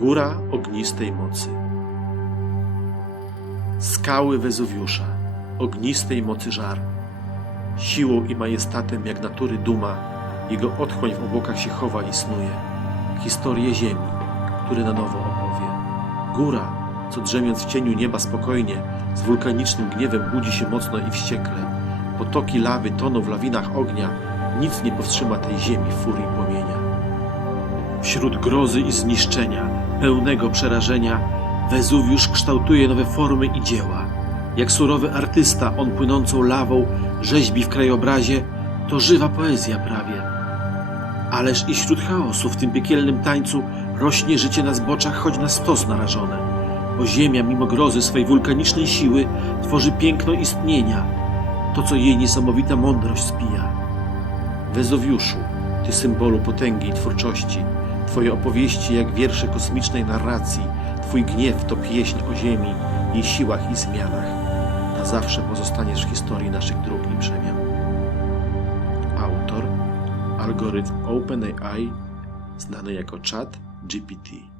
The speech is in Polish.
Góra ognistej mocy. Skały Wezuwiusza, ognistej mocy żar. Siłą i majestatem jak natury duma, jego otchłań w obłokach się chowa i snuje. Historię ziemi, który na nowo opowie. Góra, co drzemiąc w cieniu nieba spokojnie, z wulkanicznym gniewem budzi się mocno i wściekle. Potoki lawy toną w lawinach ognia, nic nie powstrzyma tej ziemi furii płomienia. Wśród grozy i zniszczenia, pełnego przerażenia, Wezuwiusz kształtuje nowe formy i dzieła. Jak surowy artysta, on płynącą lawą rzeźbi w krajobrazie, to żywa poezja prawie. Ależ i wśród chaosu w tym piekielnym tańcu rośnie życie na zboczach, choć na stos narażone. Bo ziemia, mimo grozy swej wulkanicznej siły, tworzy piękno istnienia, to co jej niesamowita mądrość spija. Wezuwiuszu, ty symbolu potęgi i twórczości, twoje opowieści jak wiersze kosmicznej narracji, twój gniew to pieśń o ziemi, jej siłach i zmianach. Na zawsze pozostaniesz w historii naszych dróg i przemian. Autor algorytm OpenAI znany jako Chat GPT.